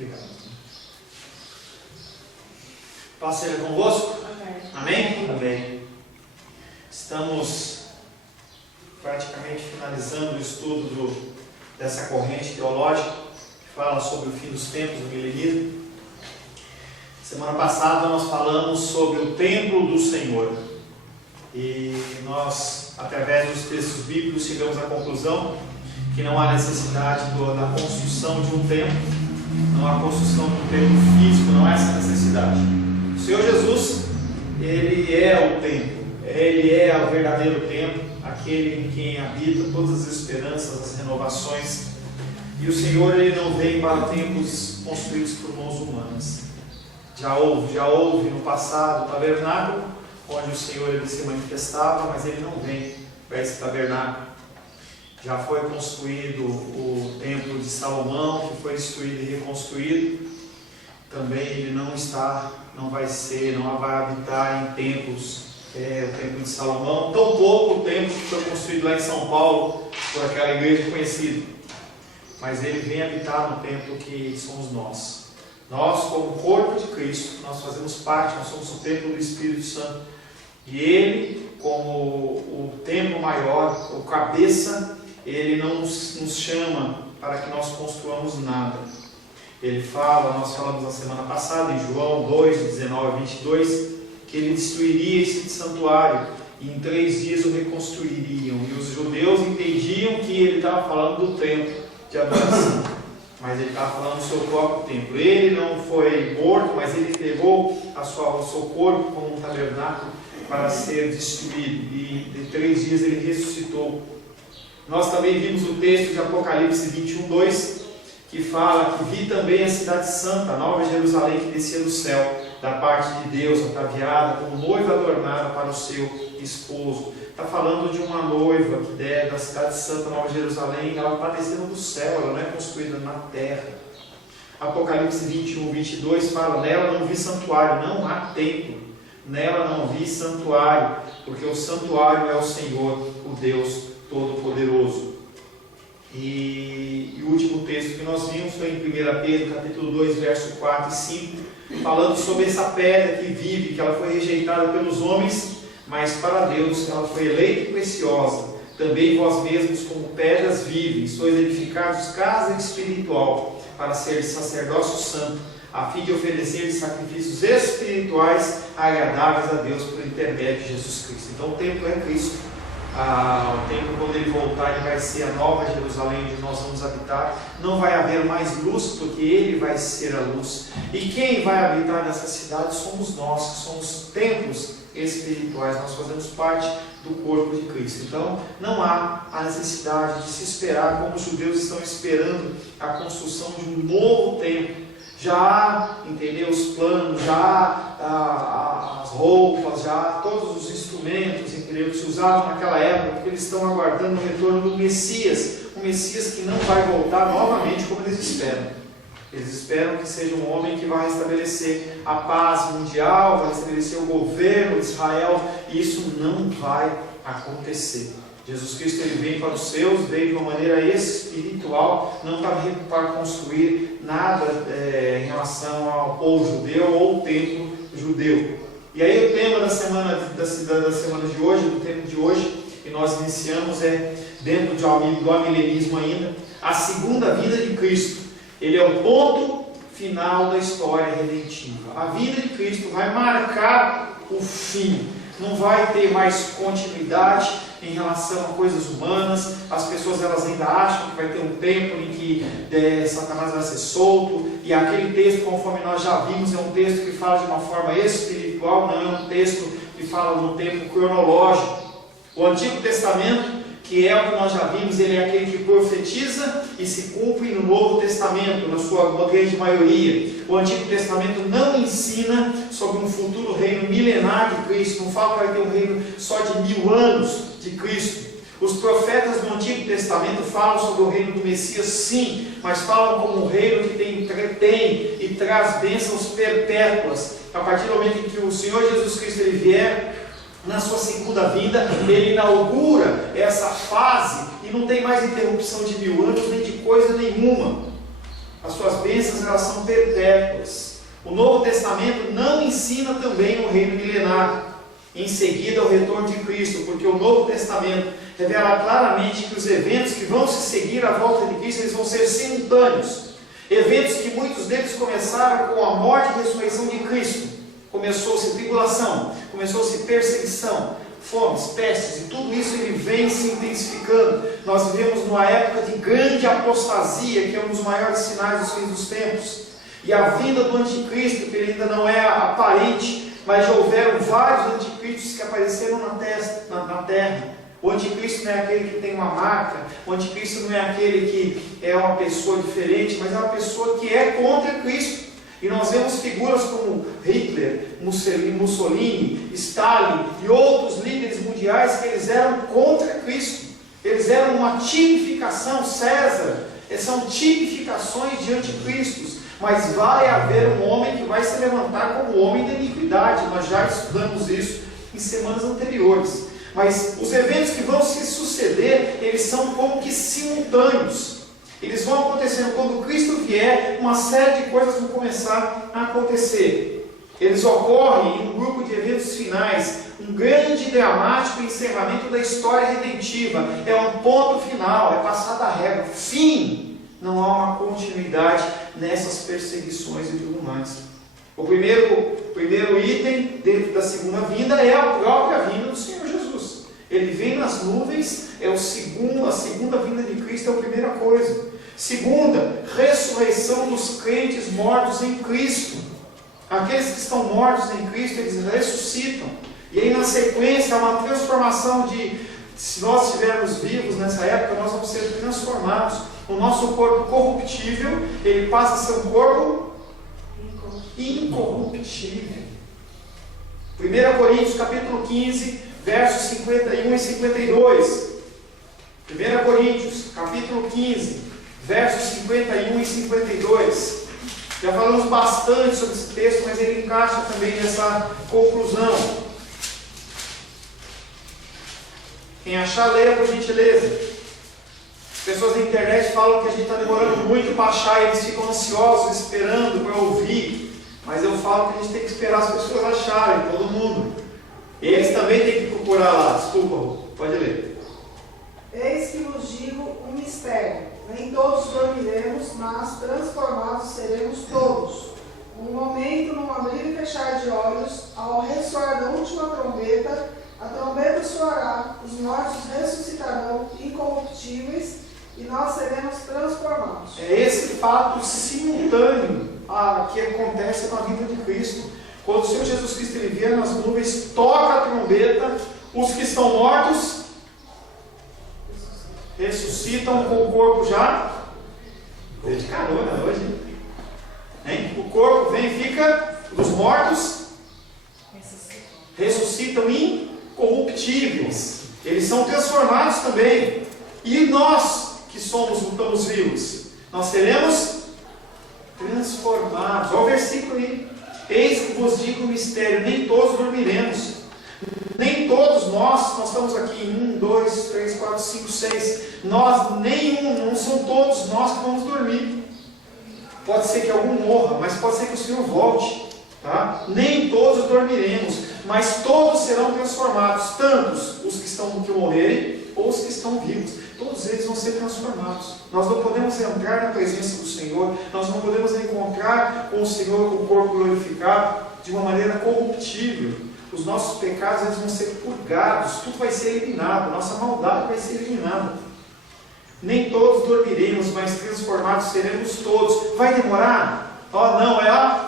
Obrigado. Paz seja convosco? Amém? Amém. Estamos praticamente finalizando o estudo dessa corrente teológica que fala sobre o fim dos tempos, do milenismo. Semana passada nós falamos sobre o templo do Senhor e nós, através dos textos bíblicos, chegamos à conclusão que não há necessidade da construção de um templo, não há construção de um templo físico, não há essa necessidade. O Senhor Jesus, Ele é o templo, Ele é o verdadeiro templo, aquele em quem habita todas as esperanças, as renovações. E o Senhor, Ele não vem para templos construídos por mãos humanas. Já houve no passado o tabernáculo, onde o Senhor Ele se manifestava, mas Ele não vem para esse tabernáculo. Já foi construído o templo de Salomão, que foi destruído e reconstruído. Também Ele não vai habitar em templos, o templo de Salomão, tampouco o templo que foi construído lá em São Paulo, por aquela igreja conhecida. Mas Ele vem habitar no templo que somos nós. Nós, como corpo de Cristo, nós fazemos parte, nós somos o templo do Espírito Santo. E Ele, como o templo maior, o cabeça, Ele não nos chama para que nós construamos nada. Ele fala, nós falamos na semana passada, em João 2, 19 a 22, que Ele destruiria esse santuário e em 3 dias o reconstruiriam. E os judeus entendiam que Ele estava falando do templo de adoração, mas Ele estava falando do seu próprio templo. Ele não foi morto, mas Ele entregou o seu corpo como um tabernáculo para ser destruído. E em 3 dias Ele ressuscitou. Nós também vimos o texto de Apocalipse 21, 2, que fala que vi também a cidade santa, a nova Jerusalém, que descia do céu, da parte de Deus, ataviada, como noiva adornada para o seu esposo. Está falando de uma noiva que da cidade santa, nova Jerusalém, ela está descendo do céu, ela não é construída na terra. Apocalipse 21, 22 fala, nela não vi santuário, não há templo, nela não vi santuário, porque o santuário é o Senhor, o Deus Todo-Poderoso. E o último texto que nós vimos foi em 1 Pedro, capítulo 2, verso 4 e 5, falando sobre essa pedra que vive, que ela foi rejeitada pelos homens, mas para Deus ela foi eleita e preciosa. Também vós mesmos, como pedras vivem, sois edificados casa espiritual, para ser sacerdócio santo, a fim de oferecer sacrifícios espirituais agradáveis a Deus por intermédio de Jesus Cristo. Então o templo é Cristo. O templo, quando Ele voltar, Ele vai ser a nova Jerusalém, onde nós vamos habitar. Não vai haver mais luz, porque Ele vai ser a luz. E quem vai habitar nessa cidade somos nós, que somos templos espirituais. Nós fazemos parte do corpo de Cristo. Então não há a necessidade de se esperar, como os judeus estão esperando a construção de um novo templo. Já há, os planos, já há as roupas, já há todos os instrumentos, que se usavam naquela época, porque eles estão aguardando o retorno do Messias, um Messias que não vai voltar novamente como eles esperam. Eles esperam que seja um homem que vai restabelecer a paz mundial, vai restabelecer o governo de Israel, e isso não vai acontecer. Jesus Cristo ele vem para os seus, veio de uma maneira espiritual, não para construir nada em relação ao povo judeu ou ao templo judeu. E aí o tema da semana de hoje, do tempo de hoje, que nós iniciamos é, dentro do amilenismo ainda, a segunda vinda de Cristo. Ele é o ponto final da história redentiva. A vinda de Cristo vai marcar o fim. Não vai ter mais continuidade em relação a coisas humanas. As pessoas elas ainda acham que vai ter um tempo em que Satanás vai ser solto. E aquele texto, conforme nós já vimos, é um texto que fala de uma forma espiritual, não é um texto que fala de um tempo cronológico. O Antigo Testamento, que é o que nós já vimos, ele é aquele que profetiza e se cumpre no Novo Testamento, na sua grande maioria. O Antigo Testamento não ensina sobre um futuro reino milenar de Cristo, não fala que vai ter um reino só de 1000 anos de Cristo. Os profetas do Antigo Testamento falam sobre o reino do Messias, sim, mas falam como um reino que tem e traz bênçãos perpétuas. A partir do momento em que o Senhor Jesus Cristo ele vier, na sua segunda vinda, ele inaugura essa fase e não tem mais interrupção de 1000 anos nem de coisa nenhuma. As suas bênçãos, elas são perpétuas. O Novo Testamento não ensina também o reino milenar. Em seguida, o retorno de Cristo, porque o Novo Testamento revela claramente que os eventos que vão se seguir à volta de Cristo, eles vão ser simultâneos. Eventos que muitos deles começaram com a morte e ressurreição de Cristo. Começou-se tribulação, começou-se perseguição, fomes, pestes, e tudo isso ele vem se intensificando. Nós vivemos numa época de grande apostasia, que é um dos maiores sinais dos fins dos tempos. E a vinda do anticristo, que ele ainda não é aparente, mas já houveram vários anticristos que apareceram na terra. O anticristo não é aquele que tem uma marca, o anticristo não é aquele que é uma pessoa diferente, mas é uma pessoa que é contra Cristo. E nós vemos figuras como Hitler, Mussolini, Stalin e outros líderes mundiais que eles eram contra Cristo. Eles eram uma tipificação, César, são tipificações de anticristos. Mas vai haver um homem que vai se levantar como homem da iniquidade. Nós já estudamos isso em semanas anteriores. Mas os eventos que vão se suceder, eles são como que simultâneos. Eles vão acontecendo. Quando Cristo vier, uma série de coisas vão começar a acontecer. Eles ocorrem em um grupo de eventos finais, um grande e dramático encerramento da história redentiva. É um ponto final, é passada a régua, fim. Não há uma continuidade nessas perseguições e tudo mais. O primeiro item dentro da segunda vinda é a própria vinda do Senhor Jesus. Ele vem nas nuvens, a segunda vinda de Cristo é a primeira coisa. Segunda, ressurreição dos crentes mortos em Cristo. Aqueles que estão mortos em Cristo, eles ressuscitam. E aí na sequência, há uma transformação se nós estivermos vivos nessa época, nós vamos ser transformados. O nosso corpo corruptível, ele passa a ser um corpo incorruptível. 1 Coríntios capítulo 15, versos 51 e 52. 1 Coríntios capítulo 15, versos 51 e 52. Já falamos bastante sobre esse texto, mas ele encaixa também nessa conclusão. Quem achar, leia por gentileza. Pessoas na internet falam que a gente está demorando muito para achar, eles ficam ansiosos, esperando para ouvir. Mas eu falo que a gente tem que esperar as pessoas acharem, todo mundo. Eles também têm que procurar lá. Desculpa, pode ler. Eis que vos digo um mistério. Nem todos dormiremos, mas transformados seremos todos. Um momento, num abrir e fechar de olhos, ao ressoar da última trombeta, a trombeta soará, os mortos ressuscitarão incorruptíveis, e nós seremos transformados. É esse fato simultâneo que acontece na vida de Cristo. Quando o Senhor Jesus Cristo ele vier nas nuvens, toca a trombeta, os que estão mortos ressuscitam com o corpo já. Estou de carona hoje. Hein? O corpo vem e fica, os mortos ressuscitam incorruptíveis. Eles são transformados também. E nós que estamos vivos, nós seremos transformados. Olha o versículo aí. Eis que vos digo o mistério, nem todos dormiremos. Nem todos nós estamos aqui em 1, 2, 3, 4, 5, 6. Não são todos nós que vamos dormir. Pode ser que algum morra, mas pode ser que o Senhor volte. Tá? Nem todos dormiremos, mas todos serão transformados, tanto os que morrerem, ou os que estão vivos. Todos eles vão ser transformados. Nós não podemos entrar na presença do Senhor, nós não podemos encontrar com o Senhor com o corpo glorificado de uma maneira corruptível. Os nossos pecados eles vão ser purgados, tudo vai ser eliminado, nossa maldade vai ser eliminada. Nem todos dormiremos, mas transformados seremos todos. Vai demorar? Não, é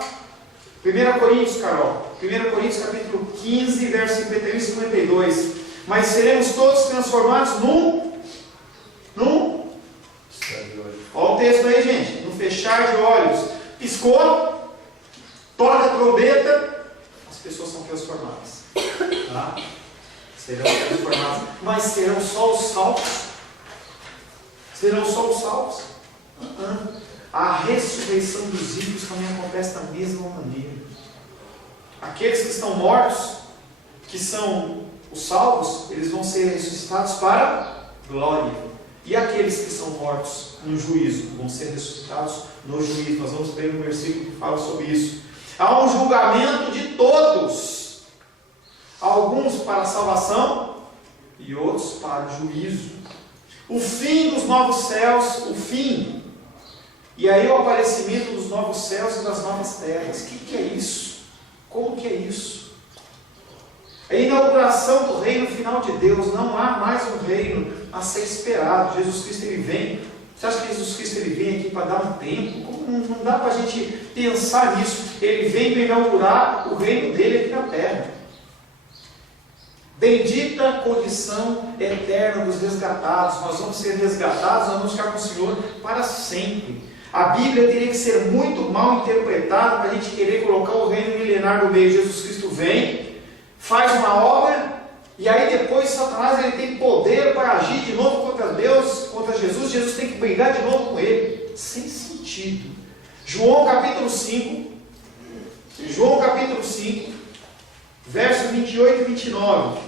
1 Coríntios, Carol. 1 Coríntios capítulo 15, verso 51 e 52. Mas seremos todos transformados Olha o texto aí, gente. No fechar de olhos. Piscou, toca a trombeta, as pessoas são transformadas. Tá? Serão transformadas. Mas serão só os salvos? Serão só os salvos? A ressurreição dos ímpios também acontece da mesma maneira. Aqueles que estão mortos, que são os salvos, eles vão ser ressuscitados para glória. E aqueles que são mortos no juízo vão ser ressuscitados no juízo. Nós vamos ver um versículo que fala sobre isso. Há um julgamento de todos, alguns para a salvação e outros para o juízo. O fim dos novos céus, o fim. E aí o aparecimento dos novos céus e das novas terras. O que é isso? Como que é isso? A inauguração do reino final de Deus. Não há mais um reino a ser esperado. Jesus Cristo ele vem. Você acha que Jesus Cristo ele vem aqui para dar um tempo? Não dá para a gente pensar nisso. Ele vem para inaugurar o reino dele aqui na terra. Bendita condição eterna dos resgatados. Nós vamos ser resgatados, nós vamos ficar com o Senhor para sempre. A Bíblia teria que ser muito mal interpretada para a gente querer colocar o reino milenar no meio. Jesus Cristo vem, faz uma obra, e aí depois Satanás ele tem poder para agir de novo contra Deus, contra Jesus. Jesus tem que brigar de novo com ele. Sem sentido. João capítulo 5, versos 28 e 29.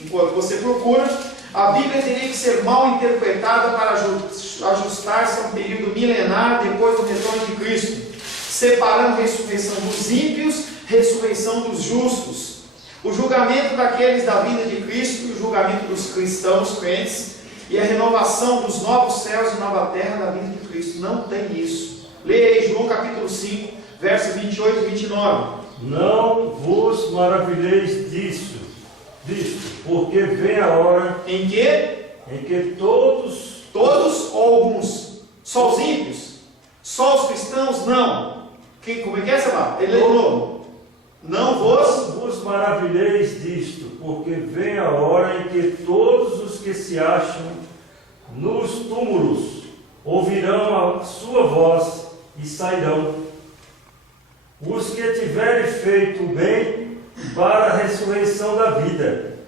Enquanto você procura, a Bíblia teria que ser mal interpretada para ajustar-se a um período milenar depois do retorno de Cristo, separando a ressurreição dos ímpios, ressurreição dos justos, o julgamento daqueles da vinda de Cristo e o julgamento dos cristãos, crentes, e a renovação dos novos céus e nova terra da vinda de Cristo. Não tem isso. Leia aí João capítulo 5, versos 28 e 29. Não vos maravilheis disto, porque vem a hora em que todos ou alguns, só os ímpios, só os cristãos, não. Como é que é, Sabá? Ele leu de novo. Não vos maravilheis disto, porque vem a hora em que todos os que se acham nos túmulos ouvirão a sua voz e sairão. Os que tiverem feito o bem para a ressurreição da vida,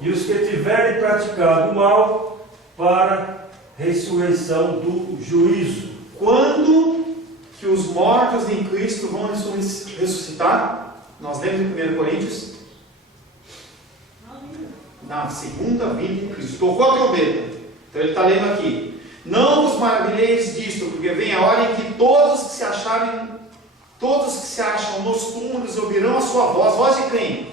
e os que tiverem praticado o mal para a ressurreição do juízo. Quando que os mortos em Cristo vão ressuscitar? Nós lemos em 1 Coríntios. Na segunda vinda de Cristo. Tocou a trombeta. Então ele está lendo aqui. Não vos maravilheis disto, porque vem a hora em que todos que se acham nos túmulos ouvirão a sua voz. Voz de quem?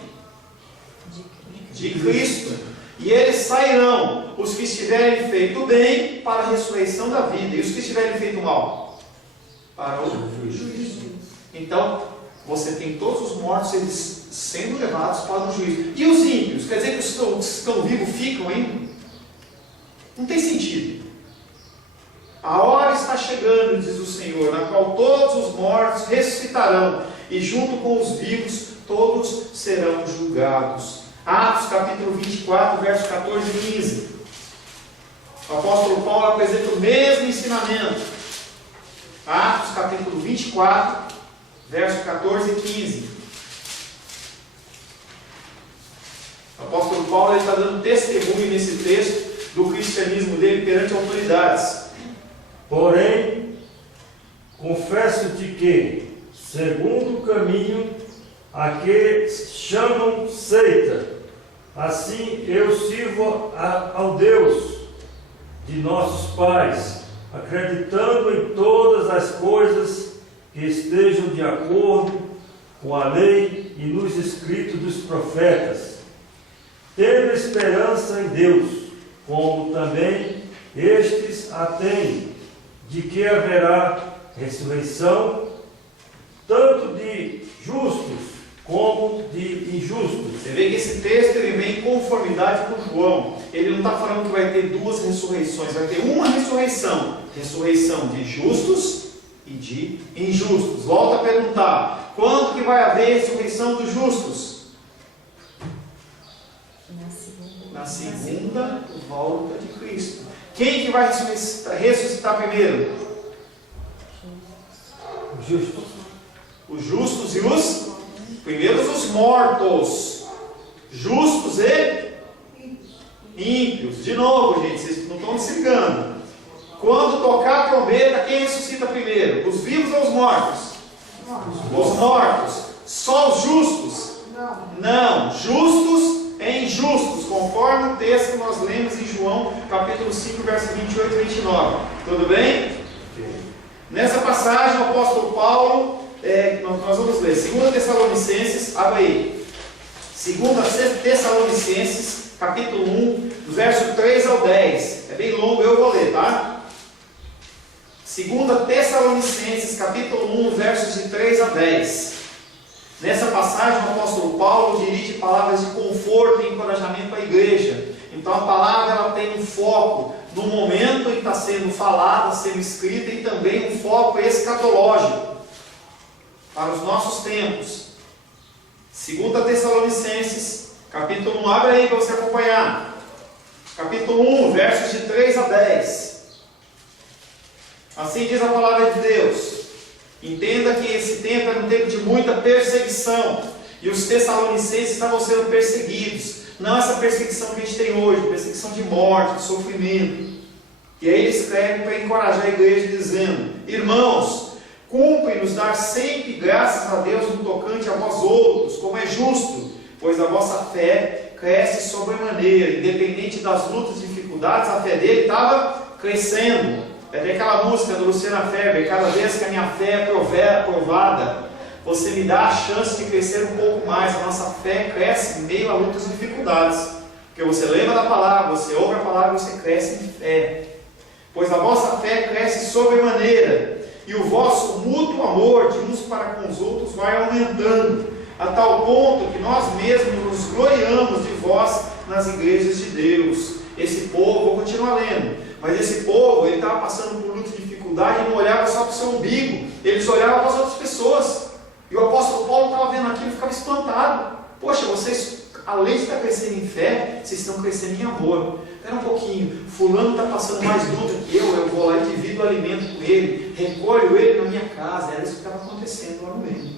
De Cristo. E eles sairão, os que estiverem feito bem, para a ressurreição da vida, e os que estiverem feito mal, para o juízo. Então, você tem todos os mortos, eles sendo levados para o juízo. E os ímpios? Quer dizer que os que estão vivos ficam ainda? Não tem sentido. A hora está chegando, diz o Senhor, na qual todos os mortos ressuscitarão, e junto com os vivos, todos serão julgados. Atos capítulo 24, versos 14 e 15. O apóstolo Paulo apresenta o mesmo ensinamento. Atos capítulo 24, versos 14 e 15. O apóstolo Paulo está dando testemunho nesse texto do cristianismo dele perante autoridades. Porém, confesso-te que, segundo o caminho a que chamam seita, assim eu sirvo ao Deus de nossos pais, acreditando em todas as coisas que estejam de acordo com a lei e nos escritos dos profetas, tendo esperança em Deus, como também estes a têm, de que haverá ressurreição, tanto de justos como de injustos. Você vê que esse texto ele vem em conformidade com João. Ele não está falando que vai ter duas ressurreições, vai ter uma ressurreição. Ressurreição de justos e de injustos. Volta a perguntar, quando que vai haver ressurreição dos justos? Na segunda volta de Cristo. Quem que vai ressuscitar primeiro? Os justos e os primeiros os mortos, justos e ímpios. De novo, gente, vocês não estão me explicando. Quando tocar a trombeta, quem ressuscita primeiro? Os vivos ou os mortos? Os mortos. Só os justos? Não. Justos e injustos, conforme o texto texto que nós lemos em João, capítulo 5, verso 28 e 29. Tudo bem? Nessa passagem, o apóstolo Paulo, nós vamos ler 2 Tessalonicenses, abre aí. 2 Tessalonicenses, capítulo 1, do verso 3 ao 10. É bem longo, eu vou ler, tá? 2 Tessalonicenses, capítulo 1, versos de 3 a 10. Nessa passagem, o apóstolo Paulo dirige palavras de conforto e encorajamento à igreja. Então a palavra ela tem um foco no momento em que está sendo falada, sendo escrita, e também um foco escatológico para os nossos tempos. 2 Tessalonicenses, capítulo 1, abre aí para você acompanhar. Capítulo 1, versos de 3 a 10. Assim diz a palavra de Deus. Entenda que esse tempo era um tempo de muita perseguição, e os tessalonicenses estavam sendo perseguidos. Não essa perseguição que a gente tem hoje, perseguição de morte, de sofrimento. E aí ele escreve para encorajar a igreja, dizendo: irmãos, cumpre-nos dar sempre graças a Deus no tocante a vós outros, como é justo, pois a vossa fé cresce sobremaneira. Independente das lutas e dificuldades, a fé dele estava crescendo. É daquela música do Luciana Feber: cada vez que a minha fé é provada, você me dá a chance de crescer um pouco mais. A nossa fé cresce em meio a lutas e dificuldades, porque você lembra da palavra, você ouve a palavra, você cresce em fé. Pois a vossa fé cresce sobremaneira, e o vosso mútuo amor de uns para com os outros vai aumentando, a tal ponto que nós mesmos nos gloriamos de vós nas igrejas de Deus. Esse povo, vou continuar lendo, mas esse povo, ele estava passando por luta e dificuldade e não olhava só para o seu umbigo, eles olhavam para as outras pessoas. E o apóstolo Paulo estava vendo aquilo e ficava espantado. Poxa, vocês, além de estar crescendo em fé, vocês estão crescendo em amor. Espera um pouquinho, fulano está passando mais luta que eu vou lá e divido o alimento com ele, recolho ele na minha casa. Era isso que estava acontecendo lá no meio.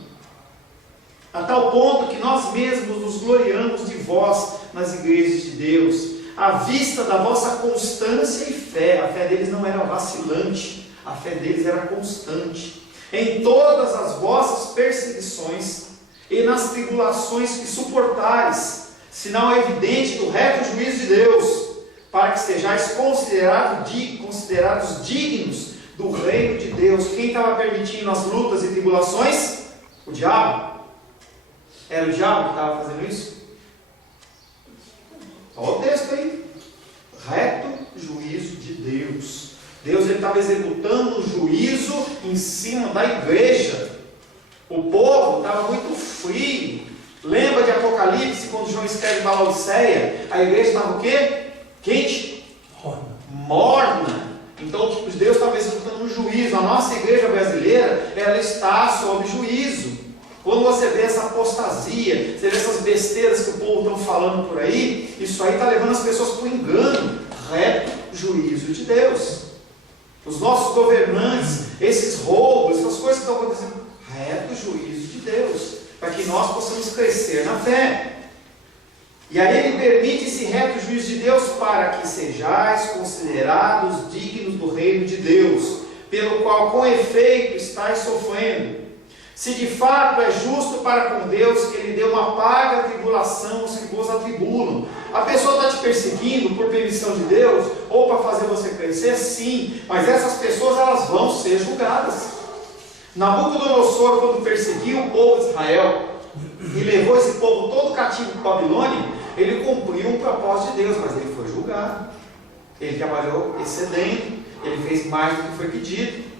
A tal ponto que nós mesmos nos gloriamos de vós nas igrejas de Deus, à vista da vossa constância e fé. A fé deles não era vacilante, a fé deles era constante. Em todas as vossas perseguições e nas tribulações que suportais, sinal evidente do reto juízo de Deus, para que sejais considerados dignos do reino de Deus. Quem estava permitindo as lutas e tribulações? O diabo. Era o diabo que estava fazendo isso? Olha o texto aí. Reto juízo de Deus. Deus estava executando um juízo em cima da igreja. O povo estava muito frio. Lembra de Apocalipse, quando João escreve para Laodiceia? A igreja estava o quê? Quente? Morna. Então Deus estava executando um juízo. A nossa igreja brasileira, ela está sob juízo. Quando você vê essa apostasia, você vê essas besteiras que o povo está falando por aí, isso aí está levando as pessoas para o engano. Reto juízo de Deus. Os nossos governantes, esses roubos, essas coisas que estão acontecendo, reto juízo de Deus, para que nós possamos crescer na fé. E aí ele permite esse reto juízo de Deus para que sejais considerados dignos do reino de Deus, pelo qual com efeito estáis sofrendo. Se de fato é justo para com Deus que Ele dê uma paga tribulação aos que vos atribulam. A pessoa está te perseguindo por permissão de Deus, ou para fazer você crescer? Sim, mas essas pessoas elas vão ser julgadas. Nabucodonosor, quando perseguiu o povo de Israel e levou esse povo todo cativo para Babilônia, ele cumpriu um propósito de Deus, mas ele foi julgado. Ele trabalhou excedendo, ele fez mais do que foi pedido.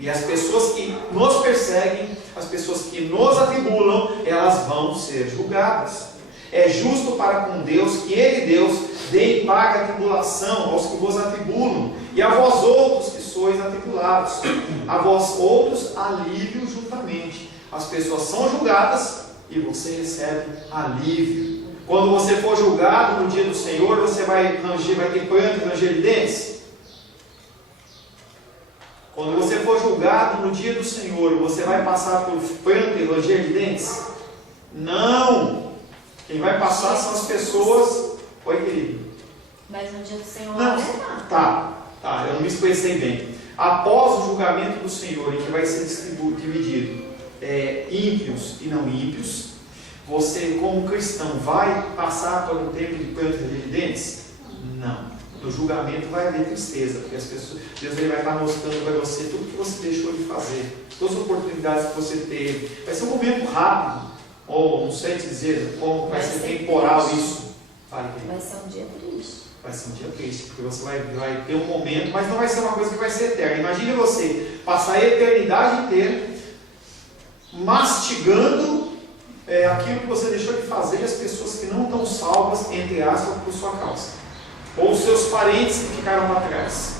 E as pessoas que nos perseguem, as pessoas que nos atribulam, elas vão ser julgadas. É justo para com Deus que Ele, Deus, dê em paga a tribulação aos que vos atribulam, e a vós outros que sois atribulados, a vós outros alívio juntamente. As pessoas são julgadas e você recebe alívio. Quando você for julgado no dia do Senhor, você vai ter pranto e ranger de dentes? Quando você for julgado no dia do Senhor, você vai passar por pranto e ranger de dentes? Não! Quem vai passar são as pessoas... Oi, querido? Mas no dia do Senhor não é Tá, eu não me expressei bem. Após o julgamento do Senhor, em que vai ser dividido ímpios e não ímpios, você, como cristão, vai passar por um tempo de pranto e ranger de dentes? Não. No julgamento vai haver tristeza, porque as pessoas, Deus ele vai estar mostrando para você tudo que você deixou de fazer, todas as oportunidades que você teve. Vai ser um momento rápido, ou não sei te dizer como vai ser temporal triste. Isso. Vai ser um dia triste. Vai ser um dia triste, porque você vai ter um momento, mas não vai ser uma coisa que vai ser eterna. Imagine você passar a eternidade inteira mastigando aquilo que você deixou de fazer e as pessoas que não estão salvas, entre aspas, por sua causa. Ou os seus parentes que ficaram para trás.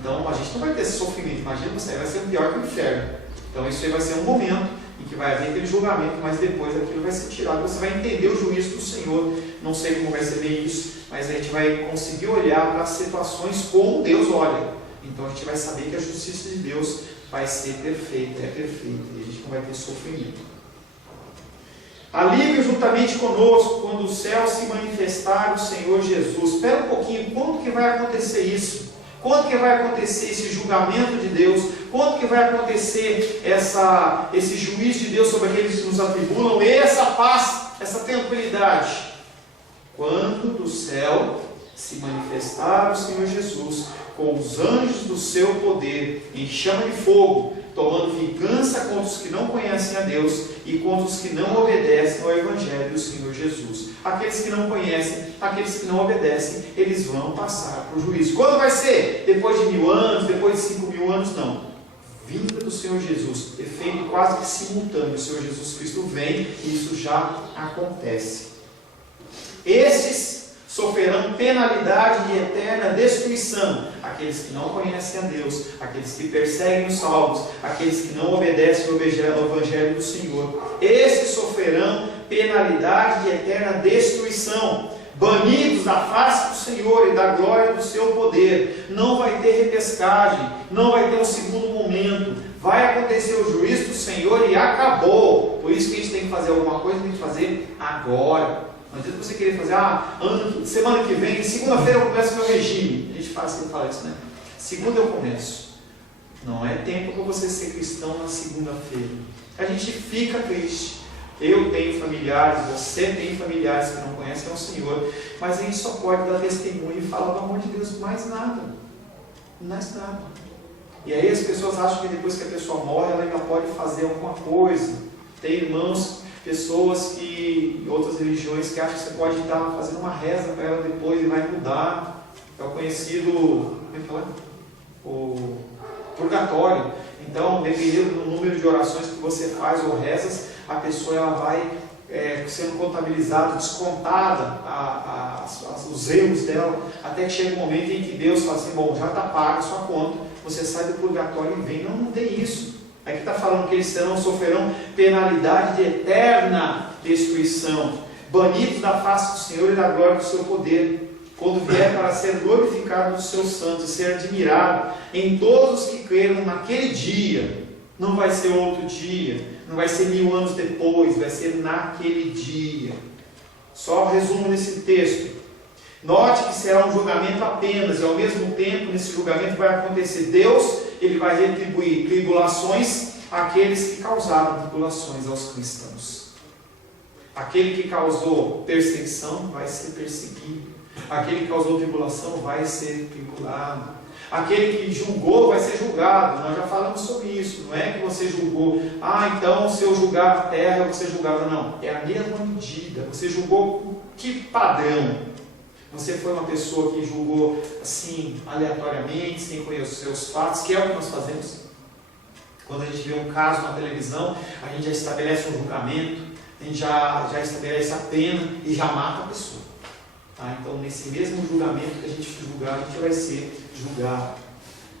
Então a gente não vai ter esse sofrimento. Imagina você, vai ser pior que o inferno. Então isso aí vai ser um momento em que vai haver aquele julgamento, mas depois aquilo vai ser tirado. Você vai entender o juízo do Senhor. Não sei como vai ser bem isso, mas a gente vai conseguir olhar para as situações como Deus olha. Então a gente vai saber que a justiça de Deus vai ser perfeita, é perfeita, e a gente não vai ter sofrimento. Alívio juntamente conosco quando o céu se manifestar o Senhor Jesus. Espera um pouquinho, quando que vai acontecer isso? Quando que vai acontecer esse julgamento de Deus? Quando que vai acontecer esse juízo de Deus sobre aqueles que nos atribulam? E essa paz, essa tranquilidade? Quando do céu se manifestar o Senhor Jesus com os anjos do seu poder em chama de fogo, tomando vingança contra os que não conhecem a Deus e contra os que não obedecem ao Evangelho do Senhor Jesus. Aqueles que não conhecem, aqueles que não obedecem, eles vão passar por juízo. Quando vai ser? Depois de 1000 anos, depois de 5000 anos? Não. Vinda do Senhor Jesus, efeito quase que simultâneo. O Senhor Jesus Cristo vem e isso já acontece. Estes sofrerão penalidade de eterna destruição, aqueles que não conhecem a Deus, aqueles que perseguem os salvos, aqueles que não obedecem ao Evangelho do Senhor. Esses sofrerão penalidade de eterna destruição, banidos da face do Senhor e da glória do seu poder. Não vai ter repescagem, não vai ter um segundo momento, vai acontecer o juízo do Senhor e acabou. Por isso que a gente tem que fazer alguma coisa, tem que fazer agora. Não adianta você querer fazer, semana que vem, segunda-feira eu começo meu regime. A gente fala isso, né? Segunda eu começo. Não é tempo para você ser cristão na segunda-feira. A gente fica triste. Eu tenho familiares, você tem familiares que não conhecem o Senhor, mas a gente só pode dar testemunho e falar do amor de Deus, mais nada. Mais nada. E aí as pessoas acham que depois que a pessoa morre, ela ainda pode fazer alguma coisa. Tem irmãos, pessoas que, em outras religiões, que acham que você pode estar fazendo uma reza para ela depois e vai mudar. É o conhecido, como é que fala? O purgatório. Então, dependendo do número de orações que você faz ou rezas, a pessoa ela vai sendo contabilizada, descontada os erros dela, até que chega um momento em que Deus fala assim, bom, já está paga a sua conta, você sai do purgatório e vem. Não tem isso. Aqui está falando que eles sofrerão penalidade de eterna destruição, banidos da face do Senhor e da glória do seu poder, quando vier para ser glorificado dos seus santos, ser admirado em todos os que creram naquele dia. Não vai ser outro dia, não vai ser 1000 anos depois, vai ser naquele dia. Só resumo nesse texto. Note que será um julgamento apenas, e ao mesmo tempo nesse julgamento vai acontecer Deus, ele vai retribuir tribulações àqueles que causaram tribulações aos cristãos. Aquele que causou perseguição vai ser perseguido. Aquele que causou tribulação vai ser tribulado. Aquele que julgou vai ser julgado. Nós já falamos sobre isso. Não é que você julgou, então se eu julgar a terra, eu vou ser julgado. Não, é a mesma medida. Você julgou com que padrão? Você foi uma pessoa que julgou assim, aleatoriamente, sem conhecer os fatos, que é o que nós fazemos. Quando a gente vê um caso na televisão, a gente já estabelece um julgamento, a gente já estabelece a pena e já mata a pessoa. Então, nesse mesmo julgamento que a gente julgar, a gente vai ser julgado.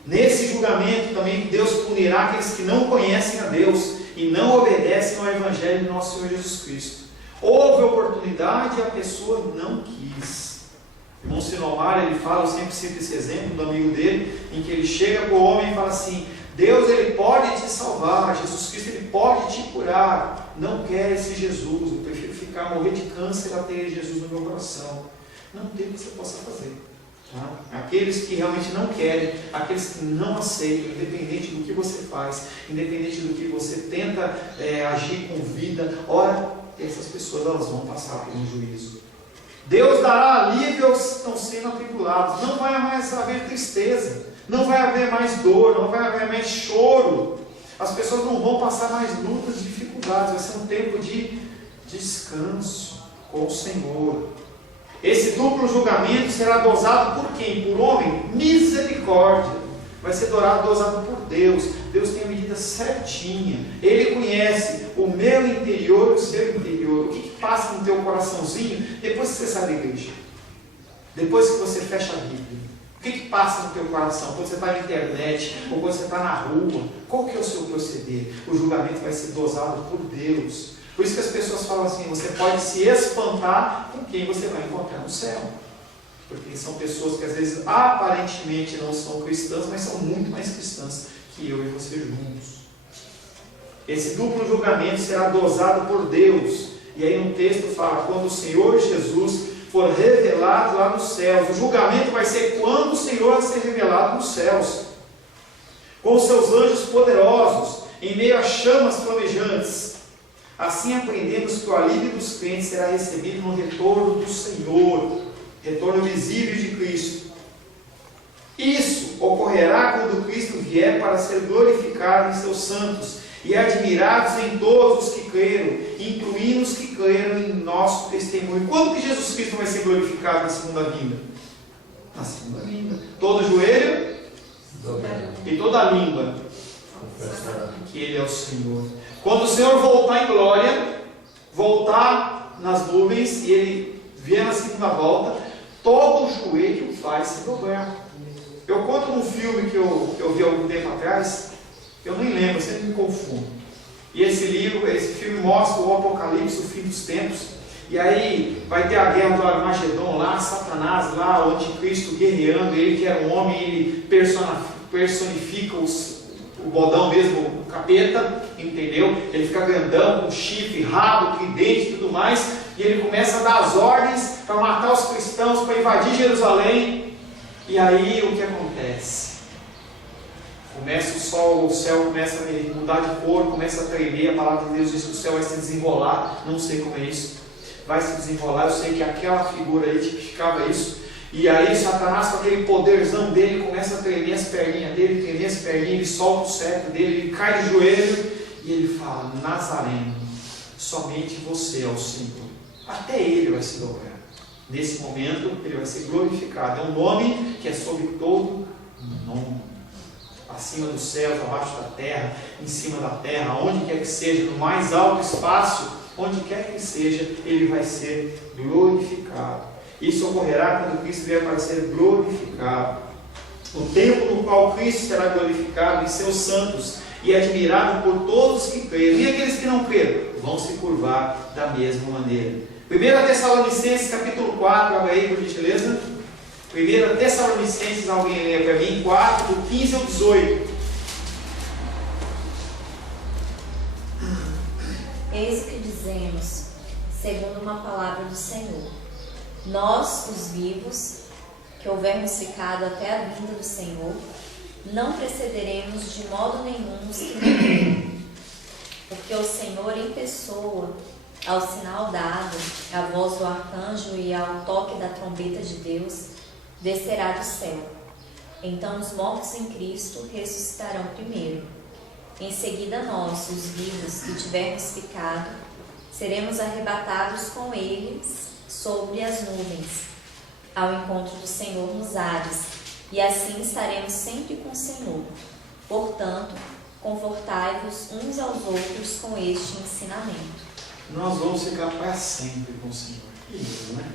Nesse julgamento também Deus punirá aqueles que não conhecem a Deus e não obedecem ao Evangelho de nosso Senhor Jesus Cristo. Houve oportunidade e a pessoa não quis. O irmão Sinomar, ele fala, eu sempre cito esse exemplo do amigo dele, em que ele chega para o homem e fala assim, Deus ele pode te salvar, Jesus Cristo ele pode te curar, não quero esse Jesus, eu prefiro morrer de câncer a ter Jesus no meu coração. Não tem o que você possa fazer. Aqueles que realmente não querem, aqueles que não aceitam, independente do que você faz, independente do que você tenta agir com vida, ora, essas pessoas elas vão passar por um juízo. Deus dará alívio aos que estão sendo atribulados. Não vai mais haver tristeza, não vai haver mais dor, não vai haver mais choro. As pessoas não vão passar mais lutas e dificuldades. Vai ser um tempo de descanso com o Senhor. Esse duplo julgamento será dosado por quem? Por homem? Misericórdia. Vai ser dosado por Deus. Deus tem a medida certinha. Ele conhece o meu interior e o seu interior. O que passa no teu coraçãozinho depois que você sai da igreja? Depois que você fecha a Bíblia? O que passa no teu coração? Quando você está na internet ou quando você está na rua? Qual que é o seu proceder? O julgamento vai ser dosado por Deus. Por isso que as pessoas falam assim, você pode se espantar com quem você vai encontrar no céu. Porque são pessoas que às vezes aparentemente não são cristãs, mas são muito mais cristãs que eu e você juntos. Esse duplo julgamento será dosado por Deus. E aí no texto fala, quando o Senhor Jesus for revelado lá nos céus. O julgamento vai ser quando o Senhor vai ser revelado nos céus. Com os seus anjos poderosos, em meio a chamas flamejantes. Assim aprendemos que o alívio dos crentes será recebido no retorno do Senhor, retorno visível de Cristo. Isso ocorrerá quando Cristo vier para ser glorificado em seus santos e admirados em todos os que creram, incluindo os que creram em nosso testemunho. Quando que Jesus Cristo vai ser glorificado na segunda vinda? Na segunda vinda. Todo joelho e toda língua que Ele é o Senhor. Quando o Senhor voltar em glória, voltar nas nuvens e Ele vier na segunda volta, todo joelho vai se dobrar. Eu conto num filme que eu vi há algum tempo atrás, eu nem lembro, eu sempre me confundo. E esse filme mostra o Apocalipse, o fim dos tempos. E aí vai ter a guerra do Armagedon lá, Satanás lá, o anticristo guerreando, ele que era um homem, ele personifica o bodão mesmo, o capeta, entendeu? Ele fica grandão, com chifre, rabo, tridente e tudo mais, e ele começa a dar as ordens para matar os cristãos, para invadir Jerusalém. E aí o que acontece? Começa o céu começa a mudar de cor, começa a tremer, a palavra de Deus diz que o céu vai se desenrolar, não sei como é isso, vai se desenrolar, eu sei que aquela figura aí tipificava isso, e aí Satanás com aquele poderzão dele começa a tremer as perninhas dele, ele solta o cetro dele, ele cai de joelho, e ele fala, Nazareno, somente você é o Senhor, até ele vai se dobrar, nesse momento ele vai ser glorificado, é um nome que é sobre todo nome, acima dos céus, abaixo da terra, em cima da terra, onde quer que seja, no mais alto espaço, onde quer que seja, ele vai ser glorificado. Isso ocorrerá quando Cristo vier para ser glorificado. O tempo no qual Cristo será glorificado em seus santos e admirado por todos que creram. E aqueles que não creram vão se curvar da mesma maneira. 1 Tessalonicenses capítulo 4, abre aí por gentileza. 1 Tessalonicenses, alguém lê para mim, 4, do 15 ao 18. Eis o que dizemos, segundo uma palavra do Senhor. Nós, os vivos, que houvermos ficado até a vinda do Senhor, não precederemos de modo nenhum os que não creem. Porque o Senhor em pessoa, ao sinal dado, à voz do arcanjo e ao toque da trombeta de Deus, descerá do céu. Então os mortos em Cristo ressuscitarão primeiro. Em seguida nós, os vivos que tivermos ficado, seremos arrebatados com eles sobre as nuvens, ao encontro do Senhor nos ares, e assim estaremos sempre com o Senhor. Portanto, confortai-vos uns aos outros com este ensinamento. Nós vamos ficar para sempre com o Senhor. Que lindo, né?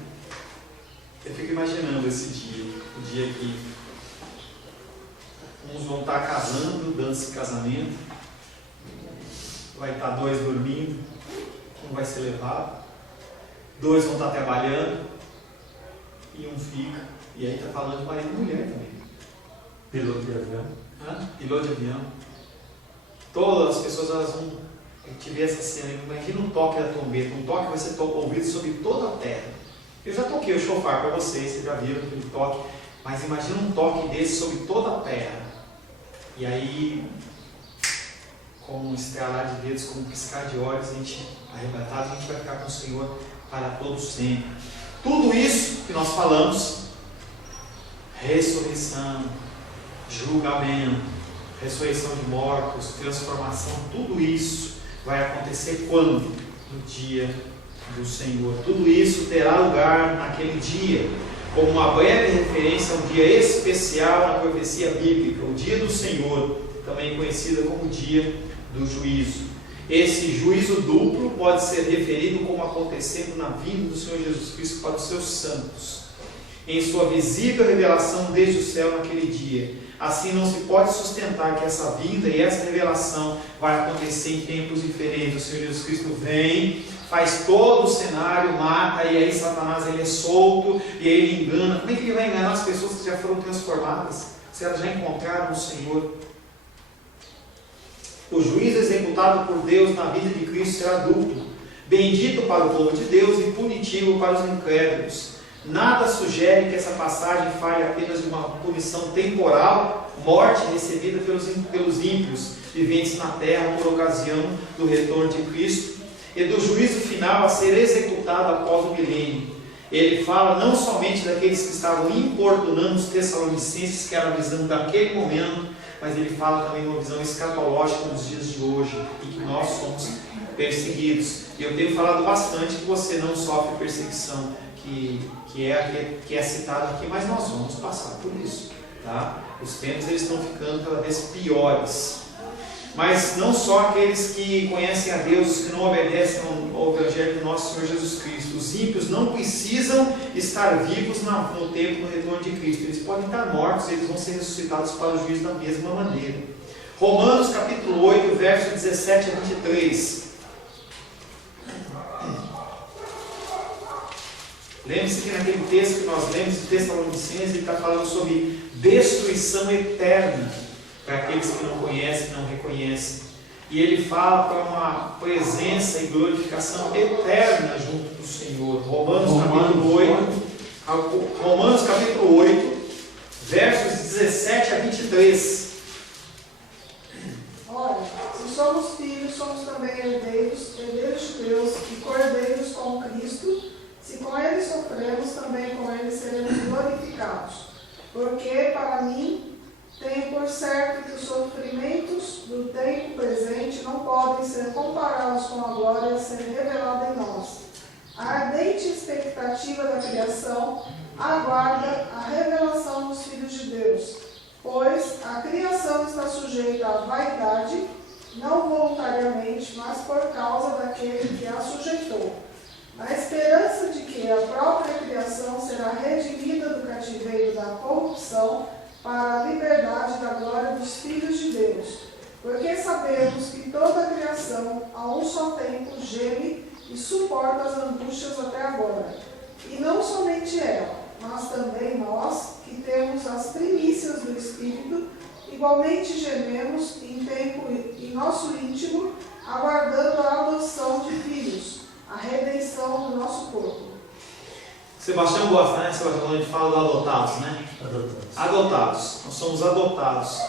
Eu fico imaginando esse dia, o dia que uns vão estar casando, dança de casamento, vai estar dois dormindo, um vai ser levado, dois vão estar trabalhando e um fica, e aí está falando de marido e mulher também. Piloto de avião. Piloto de avião. Todas as pessoas elas vão ver essa cena, imagina um toque da trombeta, um toque vai ser ouvido sobre toda a terra. Eu já toquei o shofar para vocês já viram aquele toque, mas imagina um toque desse sobre toda a terra. E aí, com um estralar de dedos, com um piscar de olhos, a gente arrebatados, a gente vai ficar com o Senhor para todo sempre. Tudo isso que nós falamos, ressurreição, julgamento, ressurreição de mortos, transformação, tudo isso vai acontecer quando? No dia do Senhor. Tudo isso terá lugar naquele dia, como uma breve referência a um dia especial na profecia bíblica, o dia do Senhor, também conhecido como o dia do juízo. Esse juízo duplo pode ser referido como acontecendo na vinda do Senhor Jesus Cristo para os seus santos, em sua visível revelação desde o céu naquele dia. Assim não se pode sustentar que essa vinda e essa revelação vai acontecer em tempos diferentes. O Senhor Jesus Cristo vem, faz todo o cenário, mata, e aí Satanás ele é solto, e aí ele engana. Como é que ele vai enganar as pessoas que já foram transformadas, se elas já encontraram o Senhor? O juízo executado por Deus na vida de Cristo será duplo, bendito para o povo de Deus e punitivo para os incrédulos. Nada sugere que essa passagem fale apenas de uma punição temporal, morte recebida pelos ímpios viventes na terra por ocasião do retorno de Cristo, e do juízo final a ser executado após o milênio. Ele fala não somente daqueles que estavam importunando os Tessalonicenses, que era a visão daquele momento, mas ele fala também de uma visão escatológica dos dias de hoje, e que nós somos perseguidos. E eu tenho falado bastante que você não sofre perseguição, que é citado aqui, mas nós vamos passar por isso, tá? Os tempos eles estão ficando cada vez piores. Mas não só aqueles que conhecem a Deus, os que não obedecem ao Evangelho do nosso Senhor Jesus Cristo. Os ímpios não precisam estar vivos no tempo do retorno de Cristo. Eles podem estar mortos e eles vão ser ressuscitados para o juízo da mesma maneira. Romanos capítulo 8, versos 17 a 23. Lembre-se que naquele texto que nós lemos, o Tessalonicenses, ele está falando sobre destruição eterna para aqueles que não conhecem, não reconhecem. E ele fala para uma presença e glorificação eterna junto do Senhor. Romanos capítulo 8, versos 17 a 23. Ora, se somos filhos, somos também herdeiros, herdeiros de Deus e co-herdeiros com Cristo. Se com Ele sofremos, também com Ele seremos glorificados. Porque, para mim, tenho por certo que os sofrimentos do tempo presente não podem ser comparados com a glória a ser revelada em nós. A ardente expectativa da criação aguarda a revelação dos filhos de Deus, pois a criação está sujeita à vaidade, não voluntariamente, mas por causa daquele que a sujeitou, na esperança de que a própria criação será redimida do cativeiro da corrupção para a liberdade da glória dos filhos de Deus. Porque sabemos que toda a criação, a um só tempo, geme e suporta as angústias até agora. E não somente ela, mas também nós, que temos as primícias do Espírito, igualmente gememos em nosso íntimo, aguardando a adoção de filhos, a redenção do nosso corpo. Sebastião gosta, né? Sebastião, quando a gente fala do adotados, né? Adotados. Nós somos adotados.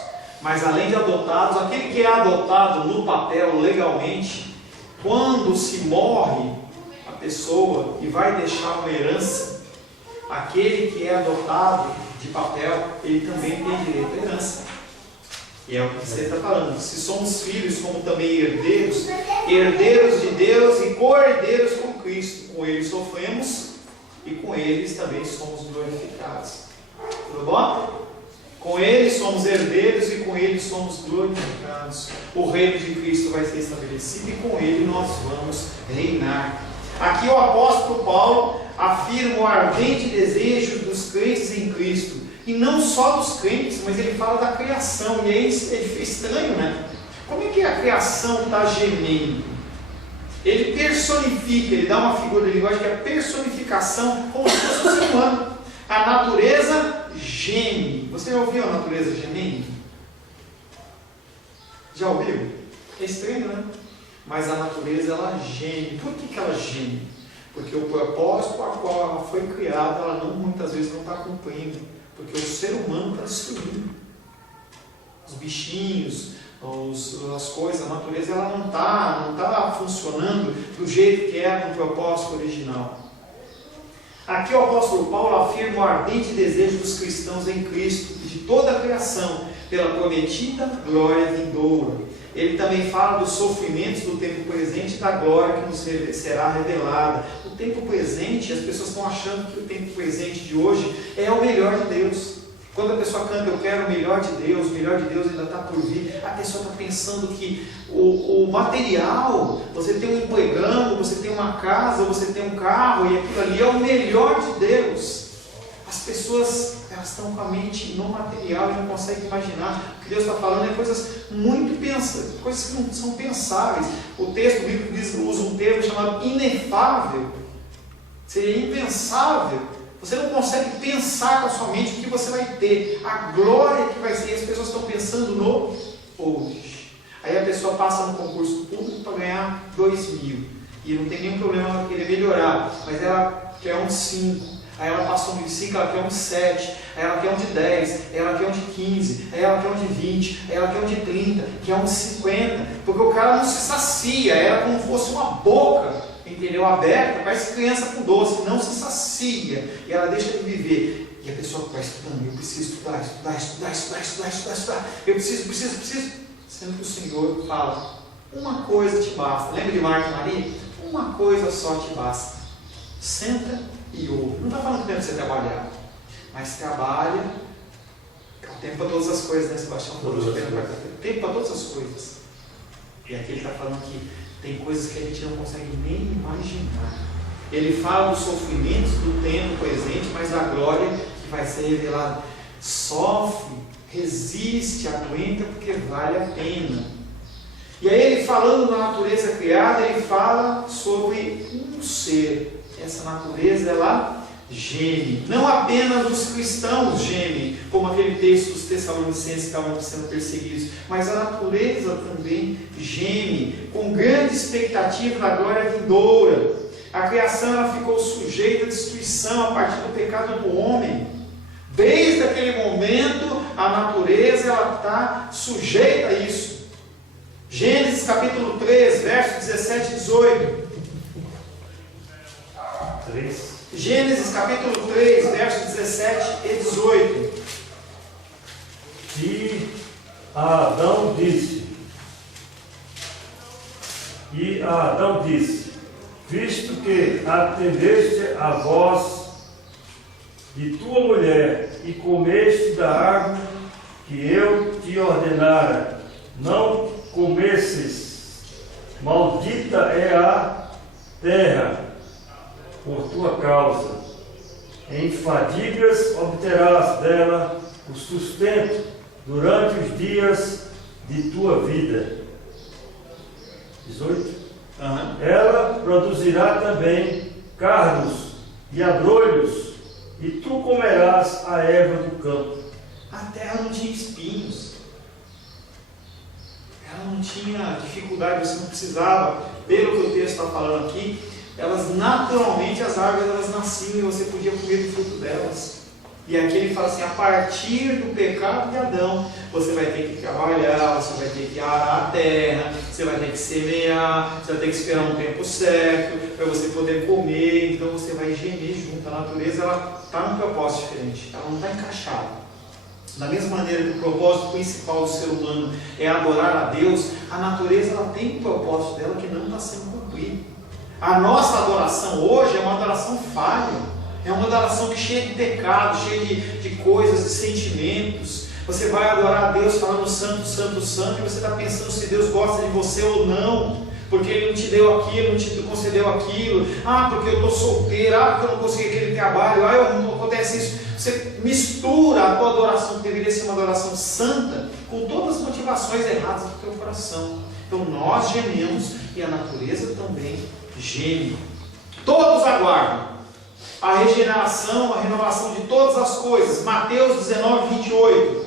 Mas além de adotados, aquele que é adotado no papel legalmente, quando se morre a pessoa e vai deixar uma herança, aquele que é adotado de papel, ele também tem direito à herança. E é o que você está falando. Se somos filhos, como também herdeiros, herdeiros de Deus e co-herdeiros com Cristo. Com Ele sofremos e com eles também somos glorificados. Tudo bom? Com Ele somos herdeiros e com Ele somos glorificados. O reino de Cristo vai ser estabelecido e com Ele nós vamos reinar. Aqui o apóstolo Paulo afirma o ardente desejo dos crentes em Cristo. E não só dos crentes, mas ele fala da criação. E aí é estranho, né? Como é que a criação está gemendo? Ele personifica, ele dá uma figura de linguagem que é a personificação como se fosse um ser humano. A natureza geme. Você já ouviu a natureza gemendo? Já ouviu? É estranho, né? Mas a natureza, ela geme. Por que ela geme? Porque o propósito para o qual ela foi criada, ela muitas vezes não está cumprindo. Porque o ser humano está destruindo. Os bichinhos, as coisas, a natureza ela não tá funcionando do jeito que era no propósito original. Aqui o apóstolo Paulo afirma o ardente desejo dos cristãos em Cristo e de toda a criação pela prometida glória vindoura. Ele também fala dos sofrimentos do tempo presente e da glória que nos será revelada. O tempo presente, as pessoas estão achando que o tempo presente de hoje é o melhor de Deus. Quando a pessoa canta, eu quero o melhor de Deus ainda está por vir, a pessoa está pensando que o material, você tem um empregão, você tem uma casa, você tem um carro, e aquilo ali é o melhor de Deus. As pessoas, elas estão com a mente no material e não conseguem imaginar. O que Deus está falando é coisas muito pensadas, coisas que não são pensáveis. O texto bíblico usa um termo chamado inefável. Seria impensável. Você não consegue pensar com a sua mente o que você vai ter, a glória que vai ser. E as pessoas estão pensando no hoje. Aí a pessoa passa no concurso público para ganhar 2.000. E não tem nenhum problema ela querer melhorar, mas ela quer um 5. Aí ela passou um de 5, ela quer um de 7. Aí ela quer um de 10. Aí ela quer um de 15. Aí ela quer um de 20. Aí ela quer um de 30. Quer um de 50. Porque o cara não se sacia. Era como se fosse uma boca, entendeu? Aberta, parece criança com doce, não se sacia, e ela deixa de viver. E a pessoa vai estudando, eu preciso estudar, eu preciso, sendo que o Senhor fala, uma coisa te basta. Lembra de Marta e Maria? Uma coisa só te basta. Senta e ouve. Não está falando que tem que você trabalhar, mas trabalha. Há tempo para todas as coisas, né, Sebastião? Tempo para todas as coisas. E aqui ele está falando que tem coisas que a gente não consegue nem imaginar. Ele fala dos sofrimentos do tempo presente, mas da glória que vai ser revelada. Sofre, resiste, aguenta, porque vale a pena. E aí ele falando da natureza criada, ele fala sobre um ser. Essa natureza, ela geme. Não apenas os cristãos gemem, como aquele texto dos Tessalonicenses que estavam sendo perseguidos, mas a natureza também geme, com grande expectativa da glória vindoura. A criação ela ficou sujeita à destruição a partir do pecado do homem. Desde aquele momento, a natureza ela está sujeita a isso. Gênesis capítulo 3, versos 17 e 18. 3. Gênesis capítulo 3, versos 17 e 18. E Adão disse, visto que atendeste a voz de tua mulher e comeste da árvore que eu te ordenara, não comesses, maldita é a terra por tua causa, em fadigas obterás dela o sustento durante os dias de tua vida. 18. Ela produzirá também cardos e abrolhos, e tu comerás a erva do campo. A terra não tinha espinhos, ela não tinha dificuldade, você não precisava, pelo que o texto está falando aqui, elas naturalmente, as árvores elas nasciam e você podia comer do fruto delas. E aqui ele fala assim, a partir do pecado de Adão, você vai ter que trabalhar, você vai ter que arar a terra, você vai ter que semear, você vai ter que esperar um tempo certo, para você poder comer, então você vai gemer junto. A natureza ela está num propósito diferente, ela não está encaixada. Da mesma maneira que o propósito principal do ser humano é adorar a Deus, a natureza ela tem um propósito dela que não está sendo cumprido. A nossa adoração hoje é uma adoração falha, é uma adoração que cheia de pecado, cheia de coisas, de sentimentos. Você vai adorar a Deus falando santo, santo, santo, e você está pensando se Deus gosta de você ou não, porque Ele não te deu aquilo, não te concedeu aquilo, porque eu estou solteiro, porque eu não consegui aquele trabalho, não acontece isso. Você mistura a tua adoração, que deveria ser uma adoração santa, com todas as motivações erradas do teu coração. Então nós gememos e a natureza também geme. Todos aguardam a regeneração, a renovação de todas as coisas. Mateus 19, 28.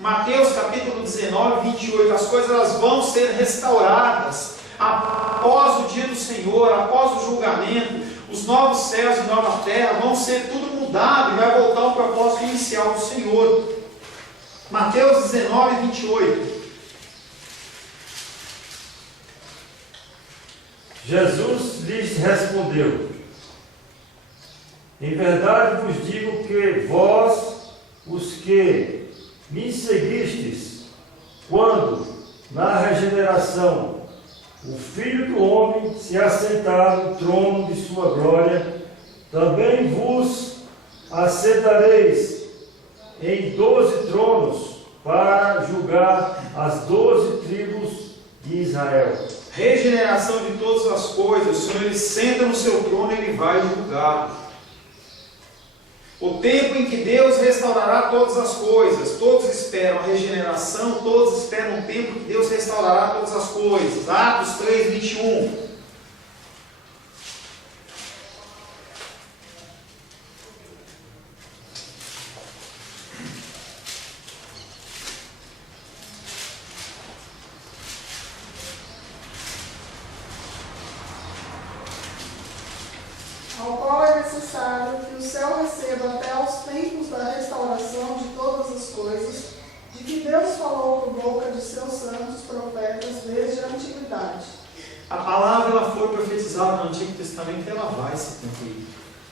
Mateus capítulo 19, 28. As coisas elas vão ser restauradas após o dia do Senhor, após o julgamento. Os novos céus e nova terra vão ser tudo mudado e vai voltar ao propósito inicial do Senhor. Mateus 19, 28. Jesus lhes respondeu: em verdade vos digo que vós, os que me seguistes, quando, na regeneração, o Filho do Homem se assentar no trono de sua glória, também vos assentareis em 12 tronos para julgar as 12 tribos de Israel. Regeneração de todas as coisas. O Senhor, Ele senta no seu trono e Ele vai julgar. O tempo em que Deus restaurará todas as coisas. Todos esperam a regeneração, todos esperam o tempo que Deus restaurará todas as coisas. Atos 3, 21. Ao qual é necessário que o céu receba até aos tempos da restauração de todas as coisas, de que Deus falou por boca de seus santos profetas desde a antiguidade. A palavra ela foi profetizada no Antigo Testamento e ela vai se cumprir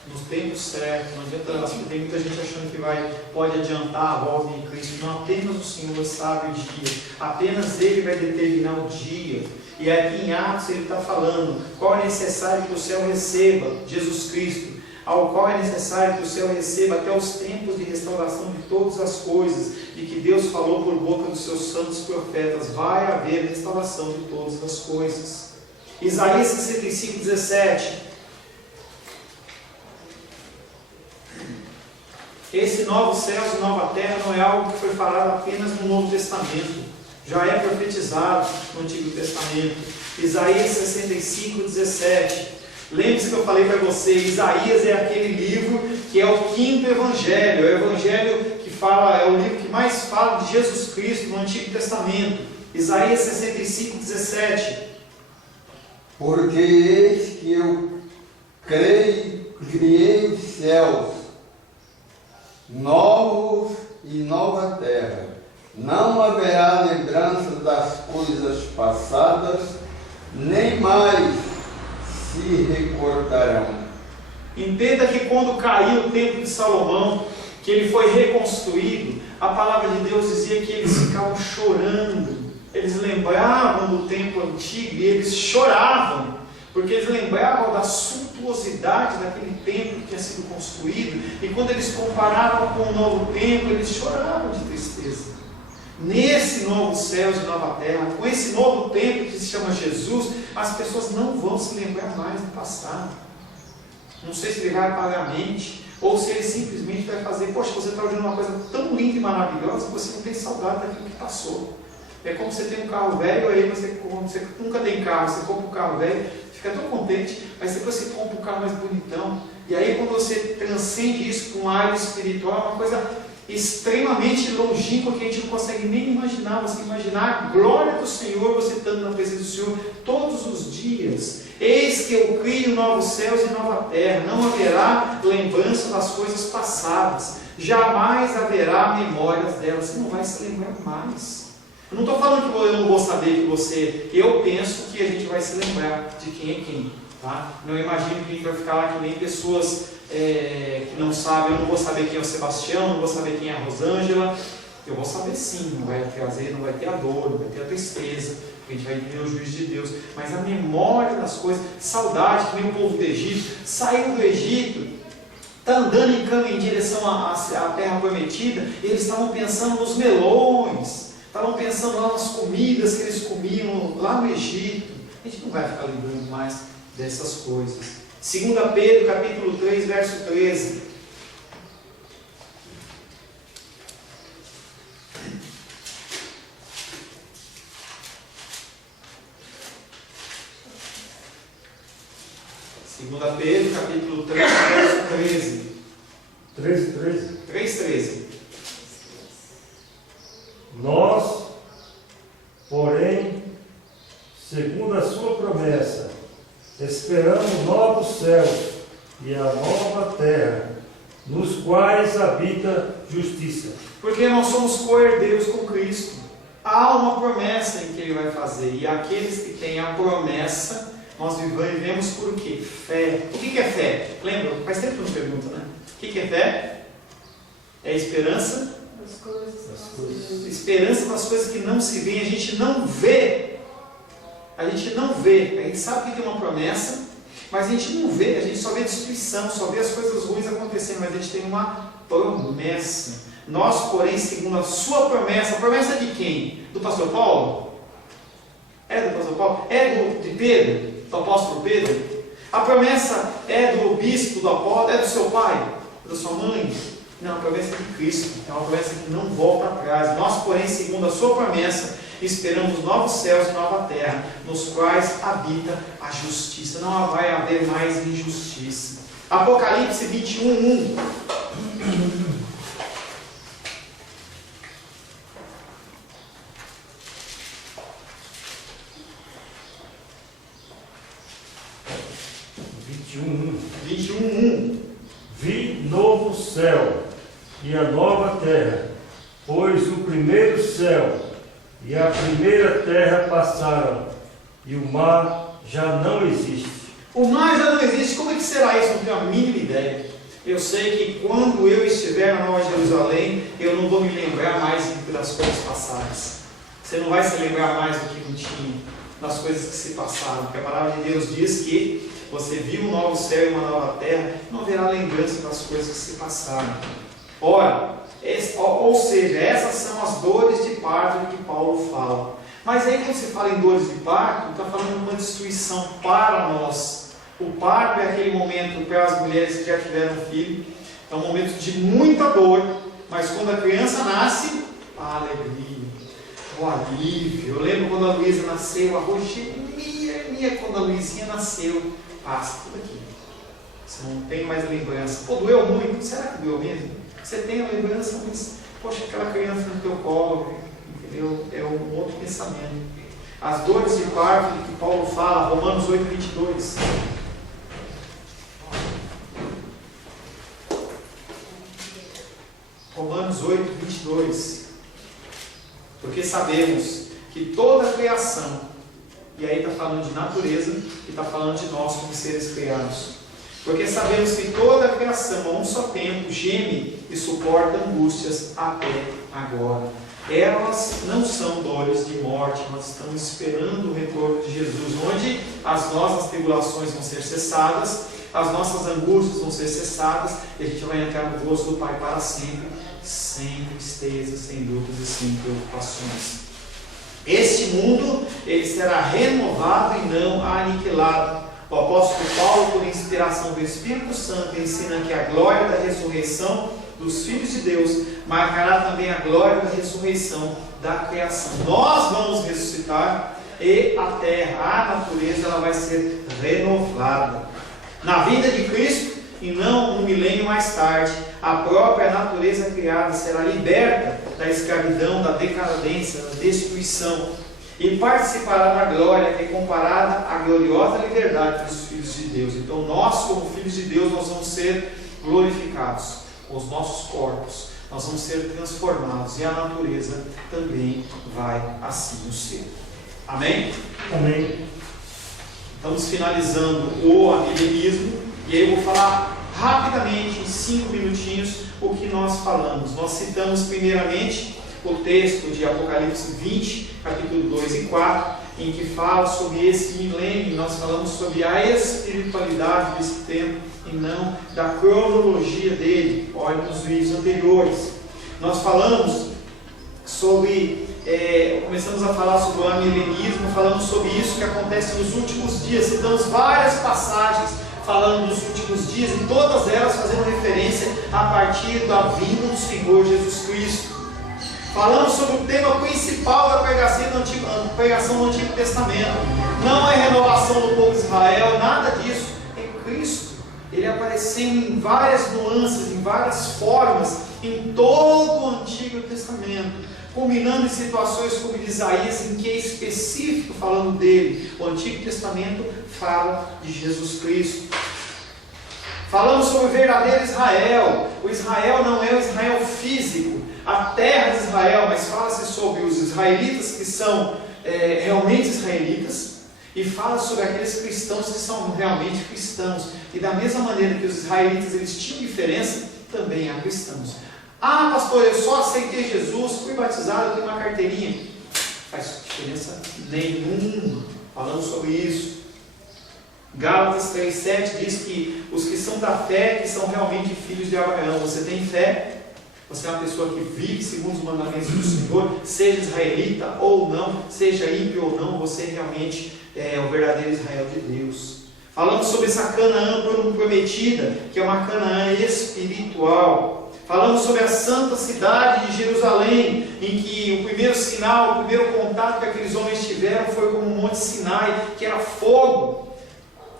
nos tempos certos. Não adianta, tem muita gente achando que pode adiantar a volta em Cristo. Não, apenas o Senhor sabe o dia, apenas Ele vai determinar o dia. E aqui em Atos ele está falando qual é necessário que o céu receba, Jesus Cristo, ao qual é necessário que o céu receba até os tempos de restauração de todas as coisas, e que Deus falou por boca dos seus santos profetas, vai haver restauração de todas as coisas. Isaías 65, 17. Esse novo céu e nova terra não é algo que foi falado apenas no Novo Testamento. Já é profetizado no Antigo Testamento. Isaías 65, 17. Lembre-se que eu falei para você, Isaías é aquele livro que é o quinto evangelho. É o evangelho que fala, é o livro que mais fala de Jesus Cristo no Antigo Testamento. Isaías 65, 17. Porque eis que eu criei os céus novos e nova terra. Não haverá lembrança das coisas passadas, nem mais se recordarão. Entenda que quando caiu o templo de Salomão, que ele foi reconstruído, a palavra de Deus dizia que eles ficavam chorando. Eles lembravam do templo antigo e eles choravam, porque eles lembravam da suntuosidade daquele templo que tinha sido construído, e quando eles comparavam com o novo templo, eles choravam de tristeza. Nesse novo céu e nova terra, com esse novo templo que se chama Jesus, as pessoas não vão se lembrar mais do passado. Não sei se ele vai apagar a mente, ou se ele simplesmente vai fazer, poxa, você está olhando uma coisa tão linda e maravilhosa que você não tem saudade daquilo que passou. É como você tem um carro velho, aí você nunca tem carro, você compra um carro velho, fica tão contente, mas depois você compra um carro mais bonitão, e aí quando você transcende isso para um área espiritual, é uma coisa extremamente longínqua que a gente não consegue nem imaginar. Você imaginar a glória do Senhor, você estando na presença do Senhor todos os dias. Eis que eu crio novos céus e nova terra, não haverá lembrança das coisas passadas, jamais haverá memórias delas. Você não vai se lembrar mais. Eu não estou falando que eu não vou saber que você, eu penso que a gente vai se lembrar de quem é quem, tá? Não imagino que a gente vai ficar lá que nem pessoas que não sabem. Eu não vou saber quem é o Sebastião, não vou saber quem é a Rosângela. Eu vou saber sim, não vai ter a dor, não vai ter a tristeza, porque a gente vai viver o juízo de Deus. Mas a memória das coisas, saudade, que nem o povo do Egito, saiu do Egito, está andando em caminho em direção à terra prometida, e eles estavam pensando nos melões, estavam pensando lá nas comidas que eles comiam lá no Egito. A gente não vai ficar lembrando mais dessas coisas. 2 Pedro, capítulo 3, verso 13. Segunda Pedro, capítulo 3, verso 13. 13. 3:13. Nós, porém, segundo a sua promessa, esperamos novos céus e a nova terra, nos quais habita justiça. Porque nós somos co-herdeiros com Cristo. Há uma promessa em que Ele vai fazer, e aqueles que têm a promessa Nós vivemos por quê? Fé. O que é fé? Lembra? Faz tempo que não pergunta, né? O que é fé? É esperança. Esperança das coisas que não se veem. A gente não vê. A gente não vê. A gente sabe que tem uma promessa, mas a gente não vê. A gente só vê destruição, só vê as coisas ruins acontecendo. Mas a gente tem uma promessa. Nós, porém, segundo a sua promessa. A promessa de quem? Do pastor Paulo? É do pastor Paulo? É de Pedro? Do apóstolo Pedro? A promessa é do bispo, do apóstolo? É do seu pai? Da sua mãe? Não, a promessa é de Cristo. É uma promessa que não volta atrás. Nós, porém, segundo a sua promessa, esperamos novos céus e nova terra, nos quais habita a justiça. Não vai haver mais injustiça. Apocalipse 21:1. Vi novo céu e a nova terra, pois o primeiro céu e a primeira terra passaram, e o mar já não existe. O mar já não existe. Como é que será isso? Não tenho a mínima ideia. Eu sei que quando eu estiver na Nova Jerusalém, eu não vou me lembrar mais das coisas passadas. Você não vai se lembrar mais do que não tinha, das coisas que se passaram. Porque a palavra de Deus diz que você viu um novo céu e uma nova terra, não haverá lembrança das coisas que se passaram. Ora, ou seja, essas são as dores de parto de que Paulo fala. Mas aí quando se fala em dores de parto, está falando de uma destruição para nós. O parto é aquele momento para as mulheres que já tiveram filho, é um momento de muita dor, mas quando a criança nasce, a alegria, o alívio. Eu lembro quando a Luísa nasceu, a Roxinha, quando a Luizinha nasceu, passa tudo aqui. Você não tem mais lembrança. Pô, doeu muito? Será que doeu mesmo? Você tem a lembrança, mas, poxa, aquela criança no teu colo, entendeu? É um outro pensamento. As dores de parto que Paulo fala, Romanos 8:22. Romanos 8:22. Porque sabemos que toda a criação, e aí está falando de natureza, e está falando de nós como seres criados. Porque sabemos que toda a criação, a um só tempo, geme e suporta angústias até agora. Elas não são dores de morte, nós estamos esperando o retorno de Jesus, onde as nossas tribulações vão ser cessadas, as nossas angústias vão ser cessadas, e a gente vai entrar no gozo do Pai para sempre, sem tristeza, sem lutas e sem preocupações. Este mundo, ele será renovado e não aniquilado. O apóstolo Paulo, por inspiração do Espírito Santo, ensina que a glória da ressurreição dos filhos de Deus marcará também a glória da ressurreição da criação. Nós vamos ressuscitar e a terra, a natureza, ela vai ser renovada. Na vinda de Cristo, e não um milênio mais tarde, a própria natureza criada será liberta da escravidão, da decadência, da destruição, e participará da glória que é comparada à gloriosa liberdade dos filhos de Deus. Então nós, como filhos de Deus, nós vamos ser glorificados com os nossos corpos, nós vamos ser transformados, e a natureza também vai assim o ser. Amém? Amém. Estamos finalizando o amilenismo, e aí eu vou falar rapidamente, em 5 minutinhos, o que nós falamos. Nós citamos primeiramente o texto de Apocalipse 20, capítulo 2 e 4, em que fala sobre esse milênio. Nós falamos sobre a espiritualidade desse tempo e não da cronologia dele. Olha nos vídeos anteriores. Nós falamos sobre, começamos a falar sobre o amilenismo, falamos sobre isso que acontece nos últimos dias. Citamos várias passagens falando dos últimos dias, e todas elas fazendo referência a partir da vinda do Senhor Jesus Cristo. Falamos sobre o tema principal da pregação do Antigo Testamento. Não é renovação do povo de Israel, nada disso. É Cristo. Ele aparecendo em várias nuances, em várias formas, em todo o Antigo Testamento, culminando em situações como de Isaías, em que é específico falando dele. O Antigo Testamento fala de Jesus Cristo. Falamos sobre o verdadeiro Israel. O Israel não é o Israel físico, a terra de Israel, mas fala-se sobre os israelitas que são realmente israelitas, E fala sobre aqueles cristãos que são realmente cristãos. E da mesma maneira que os israelitas eles tinham diferença, também há cristãos. Ah, pastor, eu só aceitei Jesus, fui batizado, eu tenho uma carteirinha. Não faz diferença nenhuma. Falamos sobre isso. Gálatas 3,7 diz que os que são da fé, que são realmente filhos de Abraão. Você tem fé? Você é uma pessoa que vive segundo os mandamentos do Senhor, seja israelita ou não, seja ímpio ou não, você realmente é o verdadeiro Israel de Deus. Falamos sobre essa Canaã prometida, que é uma Canaã espiritual. Falamos sobre a santa cidade de Jerusalém, em que o primeiro sinal, o primeiro contato que aqueles homens tiveram foi como o Monte Sinai, que era fogo,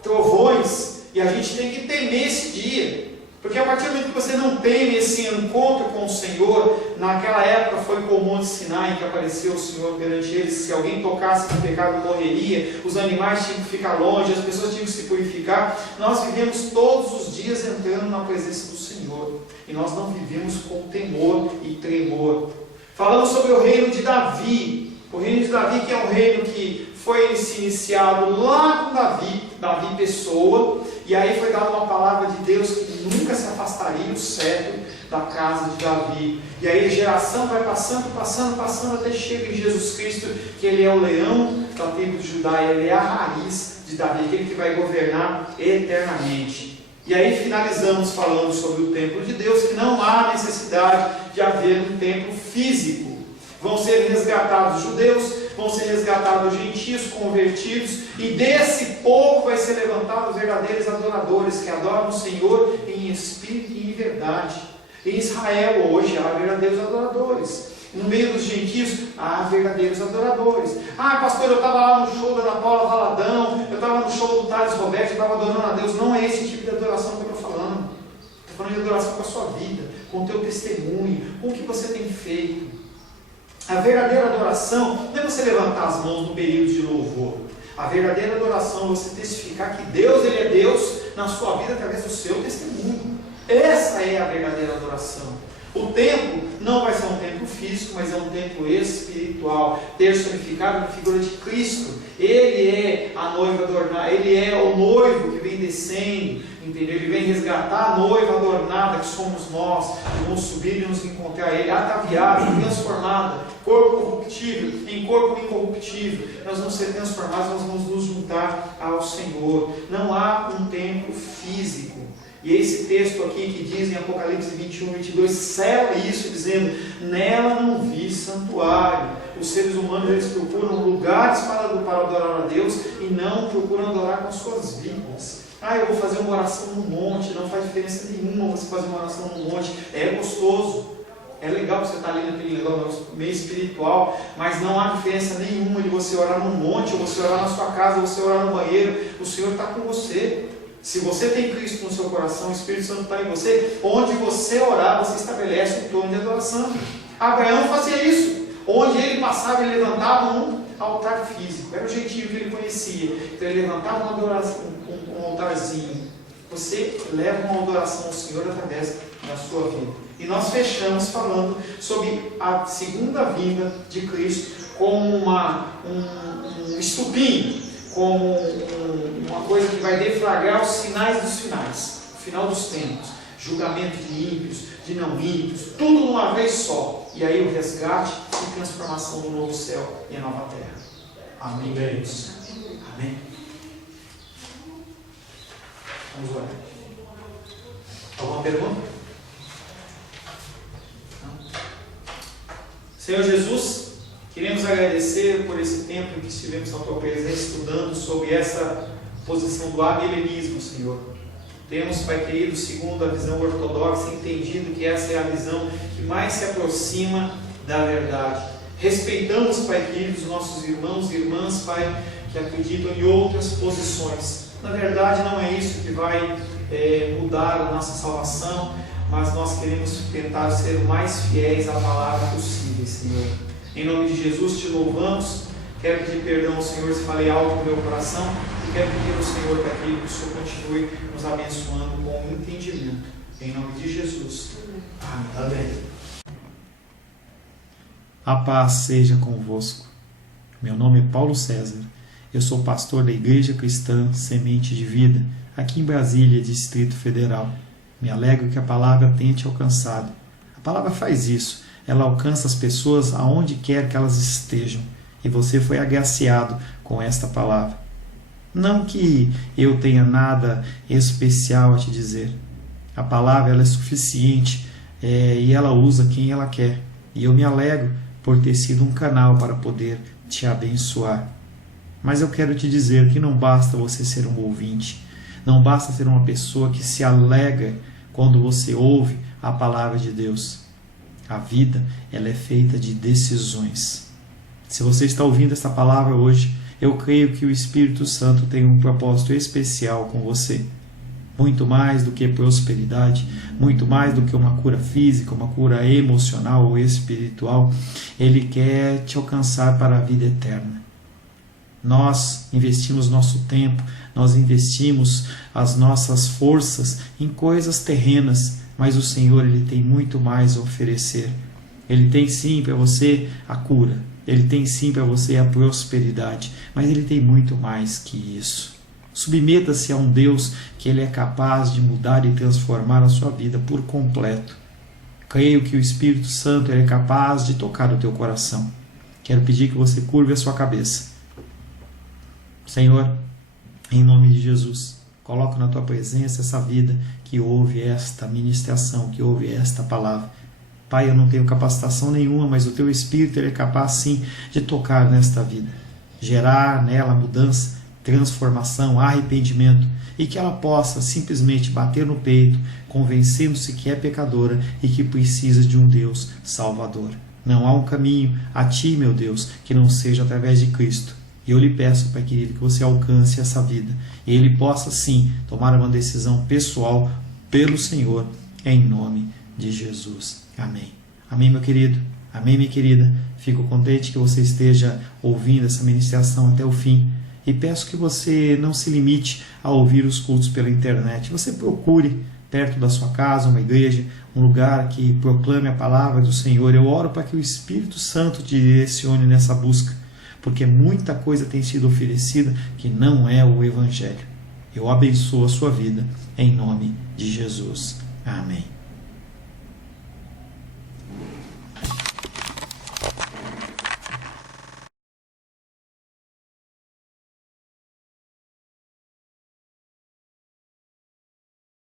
trovões, e a gente tem que temer esse dia. Porque a partir do momento que você não teme esse encontro com o Senhor, naquela época foi com o Monte Sinai que apareceu o Senhor perante eles. Se alguém tocasse no pecado, morreria, os animais tinham que ficar longe, as pessoas tinham que se purificar. Nós vivemos todos os dias entrando na presença do Senhor, e nós não vivemos com temor e tremor. Falamos sobre o reino de Davi, o reino de Davi, que é um reino que foi iniciado lá com Davi pessoa, e aí foi dada uma palavra de Deus que nunca se afastaria o cetro da casa de Davi. E aí a geração vai passando, até chega em Jesus Cristo, que ele é o leão da tribo de Judá, ele é a raiz de Davi, aquele que vai governar eternamente. E aí finalizamos falando sobre o templo de Deus, que não há necessidade de haver um templo físico. Vão ser resgatados os judeus, vão ser resgatados os gentios convertidos, e desse povo vai ser levantado os verdadeiros adoradores, que adoram o Senhor em espírito e em verdade. Em Israel hoje há verdadeiros adoradores. No meio dos gentios há verdadeiros adoradores. Ah, pastor, eu estava lá no show da Ana Paula Valadão, eu estava no show do Thales Roberto, eu estava adorando a Deus. Não é esse tipo de adoração que eu estou falando. Estou falando de adoração com a sua vida, com o teu testemunho, com o que você tem feito. A verdadeira adoração não é você levantar as mãos no período de louvor. A verdadeira adoração é você testificar que Deus, Ele é Deus na sua vida através do seu testemunho. Essa é a verdadeira adoração. O templo não vai ser um templo físico, mas é um templo espiritual, personificado na figura de Cristo. Ele é a noiva adornada, Ele é o noivo que vem descendo, entendeu? Ele vem resgatar a noiva adornada que somos nós, que vamos subir e nos encontrar Ele, ataviada, transformada, corpo corruptível em corpo incorruptível. Nós vamos ser transformados, nós vamos nos juntar ao Senhor. Não há um templo físico. E esse texto aqui que diz em Apocalipse 21, 22, sela isso dizendo, nela não vi santuário. Os seres humanos eles procuram lugares para adorar a Deus e não procuram adorar com suas vidas. Ah, eu vou fazer uma oração no monte, não faz diferença nenhuma você fazer uma oração no monte, é gostoso. É legal você estar ali naquele negócio meio espiritual, mas não há diferença nenhuma de você orar no monte, ou você orar na sua casa, ou você orar no banheiro. O Senhor está com você. Se você tem Cristo no seu coração, o Espírito Santo está em você, onde você orar, você estabelece um trono de adoração. Abraão fazia isso. Onde ele passava, ele levantava um altar físico. Era o jeitinho que ele conhecia. Então ele levantava um altarzinho. Você leva uma adoração ao Senhor através da sua vida. E nós fechamos falando sobre a segunda vinda de Cristo como um estupim, como uma coisa que vai deflagrar os sinais dos finais, o final dos tempos, julgamento de ímpios, de não ímpios, tudo numa vez só, e aí o resgate e transformação do novo céu e a nova terra. Amém. Amém. Vamos orar. Alguma pergunta? Não? Senhor Jesus, queremos agradecer por esse tempo em que estivemos na Tua presença estudando sobre essa posição do amilenismo, Senhor. Temos, Pai querido, segundo a visão ortodoxa, entendido que essa é a visão que mais se aproxima da verdade. Respeitamos, Pai querido, os nossos irmãos e irmãs, Pai, que acreditam em outras posições. Na verdade, não é isso que vai mudar a nossa salvação, mas nós queremos tentar ser o mais fiéis à palavra possível, Senhor. Em nome de Jesus, te louvamos. Quero pedir perdão ao Senhor se falei algo no meu coração. E quero pedir ao Senhor para que o Senhor continue nos abençoando com entendimento. Em nome de Jesus. Amém. A paz seja convosco. Meu nome é Paulo César Eu sou pastor da Igreja Cristã Semente de Vida, aqui em Brasília, Distrito Federal. Me alegro que a palavra tenha te alcançado. A palavra faz isso. Ela alcança as pessoas aonde quer que elas estejam. E você foi agraciado com esta palavra. Não que eu tenha nada especial a te dizer. A palavra ela é suficiente e ela usa quem ela quer. E eu me alegro por ter sido um canal para poder te abençoar. Mas eu quero te dizer que não basta você ser um ouvinte. Não basta ser uma pessoa que se alegra quando você ouve a palavra de Deus. A vida ela é feita de decisões. Se você está ouvindo esta palavra hoje, eu creio que o Espírito Santo tem um propósito especial com você. Muito mais do que prosperidade, muito mais do que uma cura física, uma cura emocional ou espiritual, Ele quer te alcançar para a vida eterna. Nós investimos nosso tempo, nós investimos as nossas forças em coisas terrenas, mas o Senhor Ele tem muito mais a oferecer. Ele tem sim para você a cura, Ele tem sim para você a prosperidade, mas Ele tem muito mais que isso. Submeta-se a um Deus que Ele é capaz de mudar e transformar a sua vida por completo. Creio que o Espírito Santo Ele é capaz de tocar o teu coração. Quero pedir que você curve a sua cabeça. Senhor, em nome de Jesus, coloco na tua presença essa vida que ouve esta ministração, que ouve esta palavra. Pai, eu não tenho capacitação nenhuma, mas o teu Espírito Ele é capaz sim de tocar nesta vida, gerar nela mudança, transformação, arrependimento, e que ela possa simplesmente bater no peito, convencendo-se que é pecadora e que precisa de um Deus salvador. Não há um caminho a ti, meu Deus, que não seja através de Cristo. E eu lhe peço, Pai querido, que você alcance essa vida e ele possa sim tomar uma decisão pessoal pelo Senhor, em nome de Jesus. Amém. Amém, meu querido. Amém, minha querida. Fico contente que você esteja ouvindo essa ministração até o fim. E peço que você não se limite a ouvir os cultos pela internet. Você procure perto da sua casa uma igreja, um lugar que proclame a palavra do Senhor. Eu oro para que o Espírito Santo te direcione nessa busca, porque muita coisa tem sido oferecida que não é o Evangelho. Eu abençoo a sua vida em nome de Jesus. Amém.